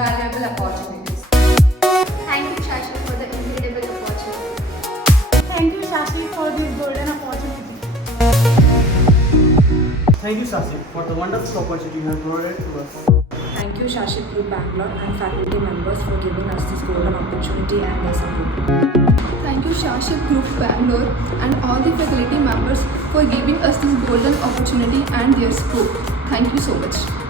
invaluable opportunities. Thank you, Sha-Shib, for the incredible opportunity. Thank you, Sha-Shib, for this golden opportunity. Thank you, Sha-Shib, for the wonderful opportunity you have provided to us. Thank you, Sha-Shib Group Bangalore and faculty members for giving us this golden opportunity and their support. Thank you, Sha-Shib Group Bangalore and all the faculty members for giving us this golden opportunity and their support. Thank you so much.